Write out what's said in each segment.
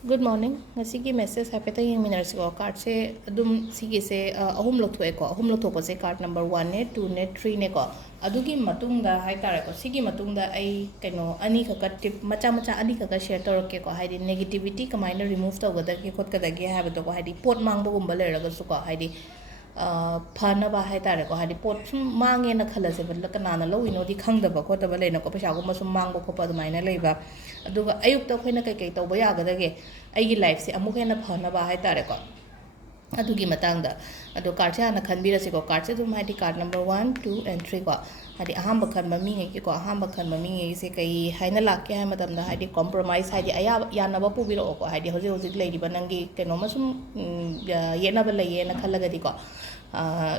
Good morning. Ngasigi message hapeta yung minutes ko. Card se adum sige se ahum lotho ko. Ahum lotho ko se card number 1 ne 2 ne 3 ne ko. Adugi matungda hai tare ko. Sige matungda ai kaino ani ka tip macha macha ani ka share tor ke ko haidi negativity kamaina remove to gada ke khot kada ge ha ba to ko haidi pot mang bo gumba le ra ga su ko haidi phana ba hai tare ko haidi pot mange na khala se bal kana na lo ino di khang da ba ko ta ba le na ko pesa go ma sum mang bo ko pa mai na le ba aduga ayuk ta khoina kai kai to ba ya ga da ge ai life se amu hena phana ba hai tare ko adugi matang da adu card se ana khan bi ra se ko card se dum hai di card number 1 2 and 3 ko hadi aham bakhan mami ngi ko aham bakhan mami ngi se kai haina lak ke ha madam da hadi compromise hadi aya ya na ba pu bi ro ko hadi hoje hoje lei di banangi keno masum ye na ba lei ye na khalaga di ko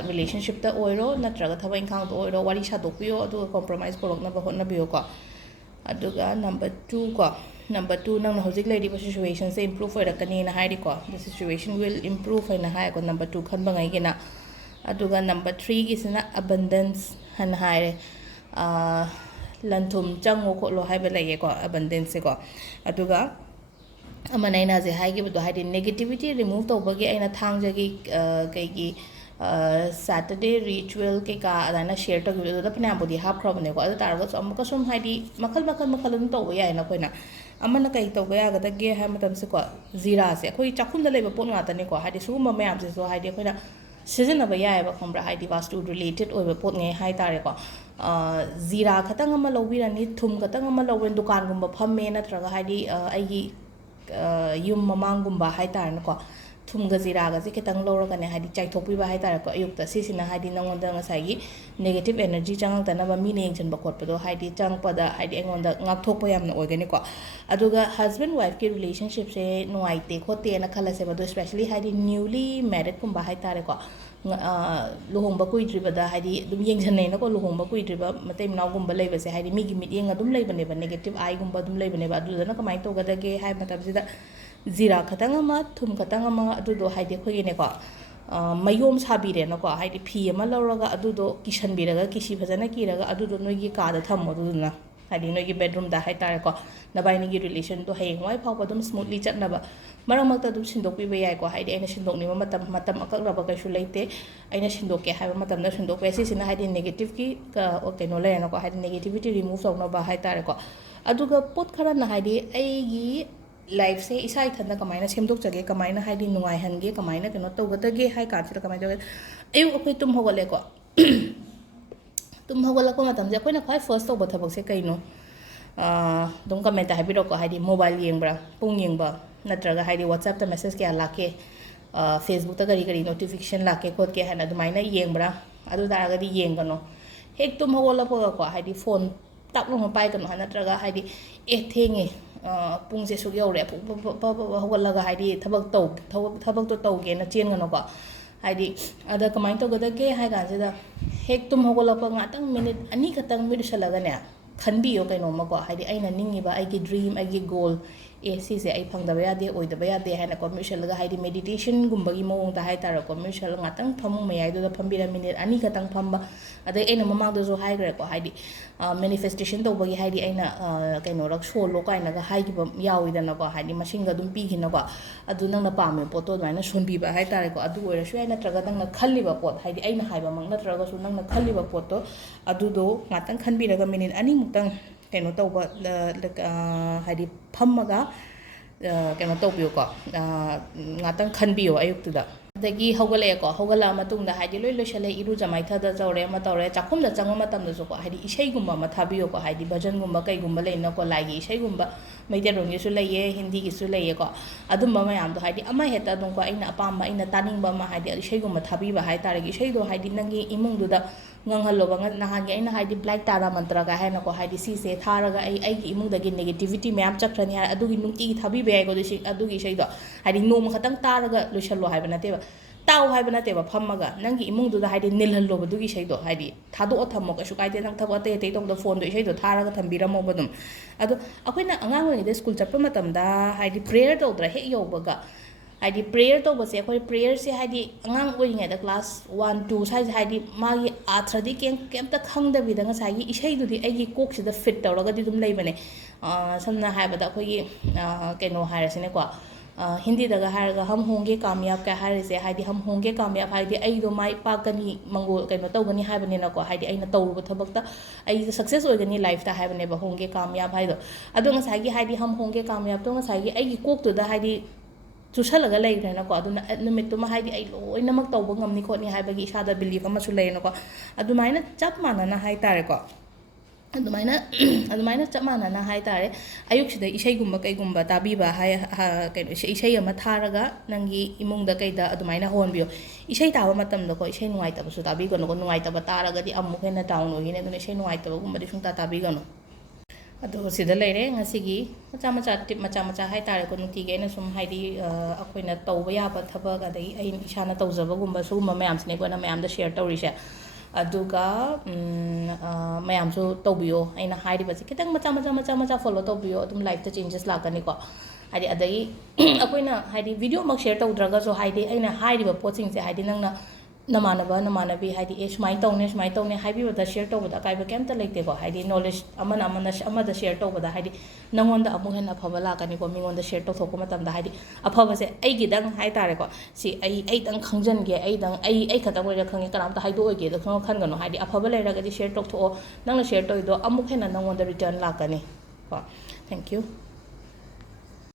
relationship ta oiro natraga thaba inkhang to oiro wari sha dok biyo adu compromise porok na ba hot na biyo ko aduga number 2 ko number 2 nang hojik lady situation se improve ora kani na hai ko the situation will improve na hai ko number 2 khan bangai gina aduga number 3 gi sina abundance han hai lanthum chango ko lo hai ba lai ko abundance ko aduga amanai na je hai gi bu hai negativity remove to bagi aina thang jagi kai gi Saturday ritual ke ka adana share to gi da phna bodi half crop ne ko adu tar go amka sum hai di makal dum to ya na koina amana kai to ga ga da ge ha matam se ko zira se khoi chakhum da leba pon nga ta ne ko hai di su ma mayam se so hai di khoina season na ba ya ba khombra hai di vastu related oi ba pot nge hai tare ko zira khatang ama lobi rani thum khatang ama loben dukan gumba phamme na traga hai di ai gi yum mamang gumba hai tar na ko thumga zira ga se ketang lora ga ne hadi chai thokpi ba hai tar ko ayuk ta si sina hadi nang onda nga sai negative energy chang ta na ba mi ne chen ba khot pa do hadi chang pa da hadi engon da ngak thok pa yam na organic ko aduga husband wife ke relationship se nuai te khote na khala se ba do especially hadi newly married kum ba hai tar ko luhong ba kui driba da hadi dum yeng jan nei na ko luhong ba kui driba matai mnaw gum ba leiba se hadi mi gi mit yeng adum leiba ne ba negative eye gum ba dum leiba ne ba adu da na kamai to ga da ge hai matam si da zira khatang ama thum khatang ama adu do haide khoi ne ko mayom sabi re na ko haide phi ama lawraga adu do kishan biraga kisi phajana kiraga adu do noi gi ka da tham adu na haide noi gi bedroom da hai tare ko na bai ni gi relation to hei ngoi phau pa dum smoothly chat na ba marang mak ta dum sindok pi ba yai ko haide aina sindok ni matam matam akak ra ba ka shu leite aina sindok ke hai matam na sindok pe si sina haide negative ki ka o ke no le na ko haide negativity remove so na ba hai tare ko aduga pot khara na haide ai gi life se isai thanda kamaina semdok jage kamaina haidi nungai hange kamaina keno to gata ge hai ka chira kamaina ayu apoi tum hogale ko tum hogala ko matam je koina khai first to bathabak se kaino dum comment ta habiro ko haidi mobile yengbra pung yengba natraga haidi whatsapp ta message ke alake facebook ta gari gari notification lake khot ke hana dumaina yengbra adu daraga di yengano hek tum hogala ko haidi phone tap lo pai kan hana traga haidi thenge pung se suk yaure hogalaga haidi thabak to tau ge na chen ngano ko haidi ada kamai to gada ge hai ga da hek tum hogala pa ngatang minute ani khatang mi dusalaga ne khanbi yo kaino ma ko haidi aina ningi ba ai gi dream ai gi goal si se ai phang da ba ya de oi da ba ya de haina commercial ga haidi meditation gumba gi mong da hai tar commercial ngatang phamung mayai do da phambira minute ani khatang phamba ada aina mamang do zo hai gre ko haidi manifestation to bagi haidi aina kaino rak solo kaina ga hai gi ba yawi da na ko haidi machine ga dum pi gi na ko adu nang na pa me poto da na son bi ba hai tar ko adu ora shu aina traga nang na khalli ba pot haidi aina hai ba mang na traga su nang na khalli ba poto adu do ngatang khanbi raga minute ani muktang kaino to ba haidi phammaga kaino to biyo ko ngatang khanbiyo ayuk tu da dagi hogale ko hogala matung da haidi loi shale iru jamai tha da jawre ma tawre chakhum da changma matam da ko haidi isai gumba ma thabiyo ko haidi bhajan gumba kai gumba leina ko lagi isai gumba meite rong gi su leiye hindi gi su leiye ko adum ba mayam do haidi ama heta dum ko aina apam ba aina taning ba ma haidi isai gumba thabi ba hai tare gi isai do haidi nangi imung du da ngang hallo ba na han gi aina haidi black tara mantra ga haina ko haidi si se tharaga ai gi imung da gi negativity map chakrani ha adu gi nungti gi thabi be ai ko disi adu gi isai do haidi nom khatang taraga lushalo hai ba na te ba tau hai bana te ba phammaga nangi imung du da haidi nilhal lo du gi sei do haidi thado thammo ka shukai te nang thabo te te tong do phone do sei do tharaga thambira mo badum ado akoina angang ngi de school chappa matam da haidi prayer do dra he yo baga ꯍꯥꯏꯗꯤ prayer ꯇꯧꯕꯁꯦ ꯑꯩꯈꯣꯏ ꯄ꯭ꯔꯦꯌꯔꯁꯦ ꯍꯥꯏꯗꯤ ꯑꯉꯥꯡ ꯑꯣꯏꯔꯤꯉꯩꯗ class 1 2 ꯁ꯭ꯋꯥꯏꯁꯦ ꯍꯥꯏꯗꯤ ꯃꯥꯒꯤ ꯑꯥꯔꯊ꯭ꯔꯗꯤ ꯀꯩꯝꯇ ꯈꯪꯗꯕꯤꯗ ꯉꯁꯥꯏꯒꯤ ꯏꯁꯩꯗꯨꯗꯤ ꯑꯩꯒꯤ ꯀꯣꯛꯁꯤꯗ ꯐꯤꯠ ꯇꯧꯔꯒꯗꯤ ꯑꯗꯨꯝ ꯂꯩꯕꯅꯦ ꯁꯝꯅ ꯍꯥꯏꯔꯕꯗ ꯑꯩꯈꯣꯏꯒꯤ ꯀꯩꯅꯣ ꯍꯥꯏꯔꯁꯤꯅꯦꯀꯣ ꯍꯤꯟꯗꯤꯗꯒ ꯍꯥꯏꯔꯒ ꯍꯝ ꯍꯣꯡꯒꯦ ꯀꯥꯃꯌꯥꯕ ꯀ ꯍꯥꯏꯔꯤꯁꯦ ꯍꯥꯏꯗꯤ ꯍꯝ ꯍꯣꯡꯒꯦ ꯀꯥꯃꯌꯥꯕ ꯍꯥꯏꯗꯤ ꯑꯩꯗꯣ ꯃꯥꯏ ꯄꯥꯛꯀꯅꯤ ꯃꯪꯒꯣꯜ ꯀꯩꯅꯣ ꯇꯧꯒꯅꯤ ꯍꯥꯏꯕꯅꯤꯅꯀꯣ ꯍꯥꯏꯗꯤ ꯑꯩꯅ ꯇꯧꯔꯨꯕ ꯊꯕꯛꯇ ꯑꯩ ꯁꯛꯁꯦꯁ ꯑꯣꯏꯒꯅꯤ ꯂꯥꯏꯐꯇ ꯍꯥꯏꯕꯅꯦꯕ ꯍꯣꯡꯒꯦ ꯀꯥꯃꯌꯥꯕ ꯍꯥꯏꯗꯣ ꯑꯗꯣ ꯉꯁꯥꯏꯒꯤ ꯍꯥꯏꯗꯤ ꯍꯝ ꯍꯣꯡꯒꯦ ꯀꯥꯃꯌꯥꯕꯗꯣ ꯉꯁꯥꯏꯒꯤ ꯑꯩꯒꯤ ꯀꯣꯛꯇꯨꯗ ꯍꯥꯏꯗꯤ ꯆꯨꯁꯜꯂꯒ ꯂꯩꯈ꯭ꯔꯦꯅꯀꯣ ꯑꯗꯨꯅ ꯅꯨꯃꯤꯠꯇꯨꯃ ꯍꯥꯏꯗꯤ ꯑꯩ ꯂꯣꯏꯅꯃꯛ ꯇꯧꯕ ꯉꯝꯅꯤ ꯈꯣꯠꯅꯤ ꯍꯥꯏꯕꯒꯤ ꯏꯁꯥꯗ ꯕꯤꯂꯤꯐ ꯑꯃꯁꯨ ꯂꯩꯌꯦꯅꯀꯣ ꯑꯗꯨꯃꯥꯏꯅ ꯆꯞ ꯃꯥꯟꯅꯅ ꯍꯥꯏꯇꯥꯔꯦꯀꯣ ꯑꯗꯨꯃꯥꯏꯅ ꯆꯞ ꯃꯥꯟꯅꯅ ꯍꯥꯏꯇꯥꯔꯦ ꯑꯌꯨꯛꯁꯤꯗ ꯏꯁꯩꯒꯨꯝꯕ ꯀꯩꯒꯨꯝꯕ ꯇꯥꯕꯤꯕ ꯀꯩꯅꯣ ꯏꯁꯩ ꯑꯃ ꯊꯥꯔꯒ ꯅꯪꯒꯤ ꯏꯃꯨꯡꯗ ꯀꯩꯗ ꯑꯗꯨꯃꯥꯏꯅ ꯍꯣꯟꯕꯤꯌꯣ ꯏꯁꯩ ꯇꯥꯕ ꯃꯇꯝꯗꯀꯣ ꯏꯁꯩ ꯅꯨꯡꯉꯥꯏꯇꯕꯁꯨ ꯇꯥꯕꯤꯒꯅꯨꯀꯣ ꯅꯨꯡꯉꯥꯏꯇꯕ ꯇꯥꯔꯒꯗꯤ ꯑꯃꯨꯛ ꯍꯦꯟꯅ ꯗꯥꯎꯟ ꯑꯣꯏꯒꯅꯤ ꯑꯗꯨꯅ ꯏꯁꯩ ꯅꯨꯡꯉꯥꯏꯇꯕꯒꯨꯝꯕꯗꯤ ꯁꯨꯡꯇꯥ ꯇꯥꯕꯤꯒꯅꯨ ꯑꯗꯣ ꯁꯤꯗ ꯂꯩꯔꯦ ꯉꯁꯤꯒꯤ ꯃꯆꯥ ꯇꯤꯞ ꯃꯆꯥ ꯍꯥꯏꯇꯥꯔꯦꯀꯣ ꯅꯨꯡꯇꯤꯒꯤ ꯑꯩꯅ ꯁꯨꯝ ꯍꯥꯏꯗꯤ ꯑꯩꯈꯣꯏꯅ ꯇꯧꯕ ꯌꯥꯕ ꯊꯕꯛ ꯑꯗꯒꯤ ꯑꯩ ꯏꯁꯥꯅ ꯇꯧꯖꯕꯒꯨꯝꯕ ꯁꯤꯒꯨꯝꯕ ꯃꯌꯥꯝꯁꯤꯅꯦ ꯑꯩꯈꯣꯏꯅ ꯃꯌꯥꯝꯗ ꯁꯦꯌꯔ ꯇꯧꯔꯤꯁꯦ ꯑꯗꯨꯒ ꯃꯌꯥꯝꯁꯨ ꯇꯧꯕꯤꯌꯣ ꯑꯩꯅ ꯍꯥꯏꯔꯤꯕꯁꯦ ꯈꯤꯇꯪ ꯃꯆꯥ ꯐꯣꯂꯣ ꯇꯧꯕꯤꯌꯣ ꯑꯗꯨꯝ ꯂꯥꯏꯐꯇ ꯆꯦꯟꯖꯦꯁ ꯂꯥꯛꯀꯅꯤꯀꯣ ꯍꯥꯏꯗꯤ ꯑꯗꯒꯤ ꯑꯩꯈꯣꯏꯅ ꯍꯥꯏꯗꯤ ꯚꯤꯗꯤꯑꯣꯃꯛ ꯁꯦꯌꯔ ꯇꯧꯗ꯭ꯔꯒꯁꯨ ꯍꯥꯏꯗꯤ ꯑꯩꯅ ꯍꯥꯏꯔꯤꯕ ꯄꯣꯠꯁꯤꯡꯁꯦ ꯍꯥꯏꯗꯤ ꯅꯪꯅ ꯅꯃꯥꯟꯅꯕꯤ ꯍꯥꯏꯗꯤ ꯁꯨꯃꯥꯏꯅ ꯇꯧꯅꯦ ꯍꯥꯏꯕꯤꯕꯗ ꯁꯦꯌꯔ ꯇꯧꯕꯗ ꯑꯀꯥꯏꯕ ꯀꯩꯝꯇ ꯂꯩꯇꯦꯀꯣ ꯍꯥꯏꯗꯤ ꯅꯣꯂꯦꯖ ꯑꯃꯗ ꯁꯦꯌꯔ ꯇꯧꯕꯗ ꯍꯥꯏꯗꯤ ꯅꯪꯉꯣꯟꯗ ꯑꯃꯨꯛ ꯍꯦꯟꯅ ꯑꯐꯕ ꯂꯥꯛꯀꯅꯤꯀꯣ ꯃꯤꯉꯣꯟꯗ ꯁꯦꯌꯔ ꯇꯧꯊꯣꯛꯄ ꯃꯇꯝꯗ ꯍꯥꯏꯗꯤ ꯑꯐꯕꯁꯦ ꯑꯩꯒꯤꯗꯪ ꯍꯥꯏꯇꯥꯔꯦꯀꯣ ꯁꯤ ꯑꯩꯗꯪ ꯈꯪꯖꯟꯒꯦ ꯑꯩ ꯈꯛꯇꯪ ꯑꯣꯏꯅ ꯈꯪꯉꯦ ꯀꯅꯥꯝꯇ ꯍꯥꯏꯗꯣꯛꯑꯣꯏꯒꯦꯗꯣ ꯈꯟꯒꯅꯨ ꯍꯥꯏꯗꯤ ꯑꯐꯕ ꯂꯩꯔꯒꯗꯤ ꯁꯦꯌꯔ ꯇꯧꯊꯣꯛꯑꯣ ꯅꯪꯅ ꯁꯦꯌꯔ ꯇꯧꯔꯤꯗꯣ ꯑꯃꯨꯛ ꯍꯦꯟꯅ ꯅꯪꯉꯣꯟꯗ ꯔꯤꯇꯔꯟ ꯂꯥꯛꯀꯅꯤ ꯀꯣ ꯊꯦꯡꯛ ꯌꯨ